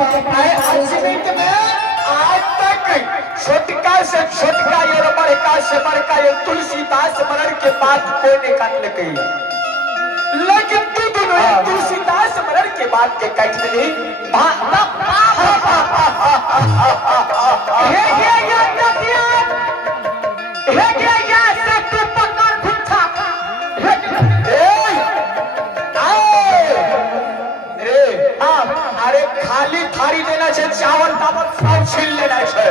अजमित में आज तक छोटका से छोटका ये बड़का से बड़का ये तुलसीदास मरण के बाद कोई ने काट गई, लेकिन तू दोनों तुलसीदास मरण के बाद के काट ली। अरे खाली थारी देना है, चावल तावल सब छीन लेना है।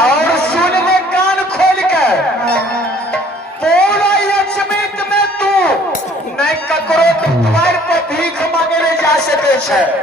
और सुन ले कान खोल के, पूरा अजमित में तू नहीं ककरो द्वार पर भीख मांगे ले जा सके छे।